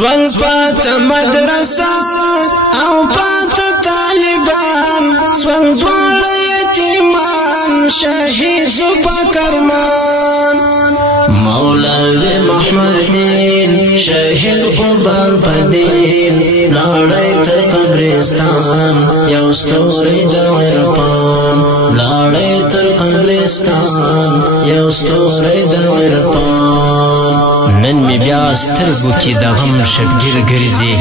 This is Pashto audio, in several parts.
سوال پات مدرسه او پات طالبان سوال دوار یتیمان شهید زوبا کرمان مولوی محمدین شهید قربان پدین لاړی تر قبرستان یو ستوری د عرفان لاړی تر قبرستان یو ستوری د عرفان نن می بیا سترګو کې د غم شبګیر ګرځي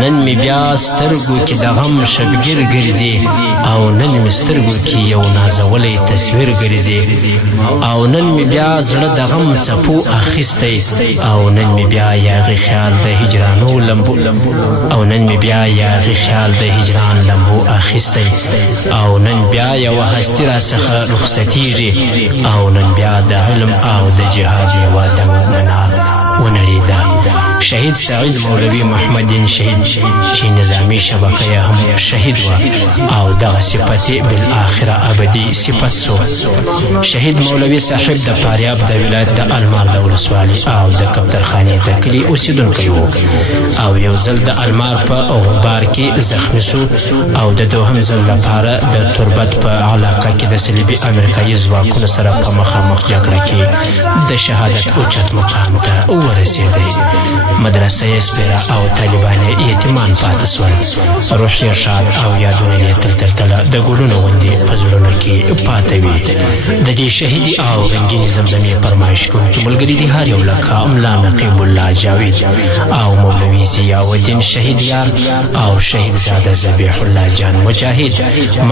نن می بیا سترګو کې د غم شبګیر ګرځي او نن می سترګو کې یو نازولې تصویر ګرځي او نن می بیا زړه د غم څپو اخیستی او نن می بیا یاغي خیال د هجرانو لمبو او نن می بیا یاغي خیال د هجران لمبو اخیستی او نن بیا یو هستی را څخه رخصتیږي او نن بیا د علم او د جهاد یو دنګ منار ونړیدا شهید سعید مولوی محمدین شهید چې نظامی شبکه هم شهید و او دغه صفت بالآخره ابدي صفت سو شهید مولوی صاحب د فاریاب د ولایت د المار د ولسوالي او د کپترخانې د کلي اوسیدونکی و او یو ځل د المار په غبار کې زخمی سو او د دوهم ځل لپاره د تربت په علاقه کې د صلیبي امریکایي ځواکونو سره په مخامخ جګړه کې د شهادت اوچت مقام ته ورسېدی مدرسه سپیره او طالبان یتیمان پاتې سول روح یې شاد او یادونه یې تل تر تله د ګلونو غوندې په زړونو کې پاتې وي د دې شهیدي او رنګینې زمزمې فرمایش کوونکي ملګري دي هر یو لکه ملا نقیب الله جاوید او مولوي ضیاءالدین شهید یار او شهید زاده ذبیح الله جان مجاهد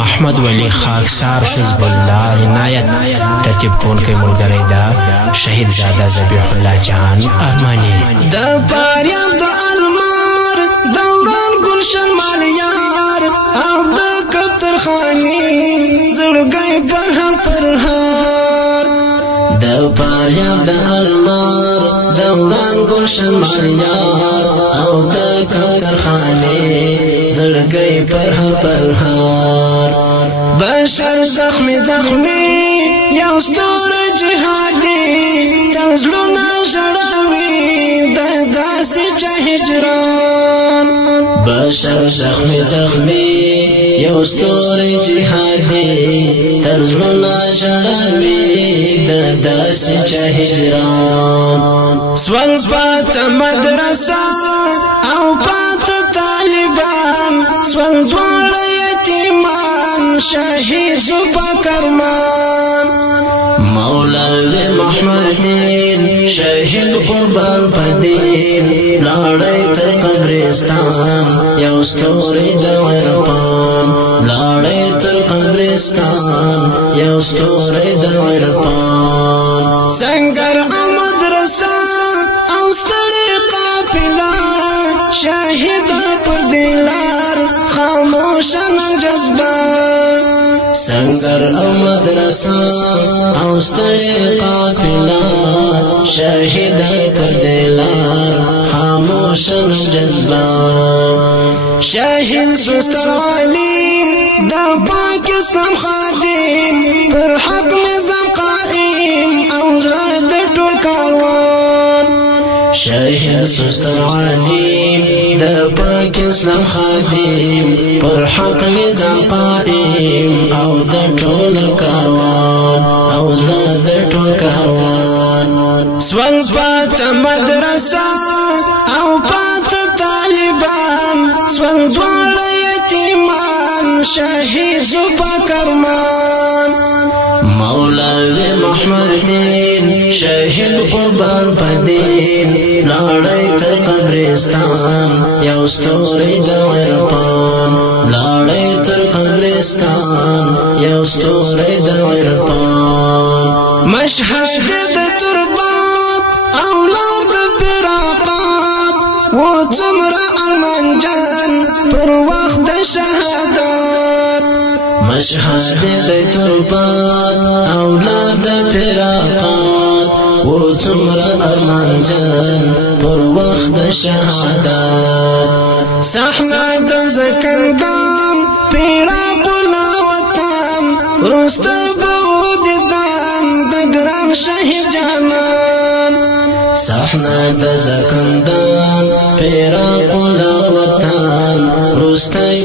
محمد ولی خاکسار حزب الله عنایت ترتیب کوونکی ملګری دا شهید زاده ذبیح الله جان ارمانی د پاریاب د المار دوران گلشن مالیار او د کپترخانی زړګی پرهر پرهر د پاریاب د المار دوران گلشن مالیار او د کپترخانی زړګی پرهر پرهر بشر زخمی زخمی یو ستور جهادی تل زړونه ژړوي داسې چا هجران بشر زخمی زخمی یو ستوری جهادی تر زړونه ژړوي داسې چا هجران سوال پات مدرسه او پات طالبان سوال دوار یتیمان شهید زوبا کرمان مولوی محمدین شهید قربان پدین لاړی تر قبرستان یو ستوری د عرفان لاړی تر قبرستان یو ستوری د عرفان سنگر او مدرسه او ستړي قافله شاهد پر دلار خاموش نن جذبه سنگر او مدرسه او ستړي قافله شاهد پر دلار خاموش جذبه شاهد سستر علیم دا پاک اسلام خادم پر حق نظام قائم او زاد ټول کاروان شاهد سستر علیم دا پاک اسلام خادم پر حق نظام قائم او د ټول کاروان او زاد ټول کاروان سوال پات مدرسه او پات طالبان سوال دوار یتیمان شهید زوبا کرمان مولوی محمدین شهید قربان پدین لاړی تر قبرستان یو ستوری د عرفان لاړی تر قبرستان یو ستوری د عرفان مشهد د تربات او لار د فراقات و څومره ارمانجان پر وخت د شهادت مشهد د تربات او لار د فراقات و څومره ارمانجان پر وخت د شهادت صحنه د زکندان فراق وطن رسته بوددان د ګران شهید جانان صحنه د زکندان عراق وطن رستای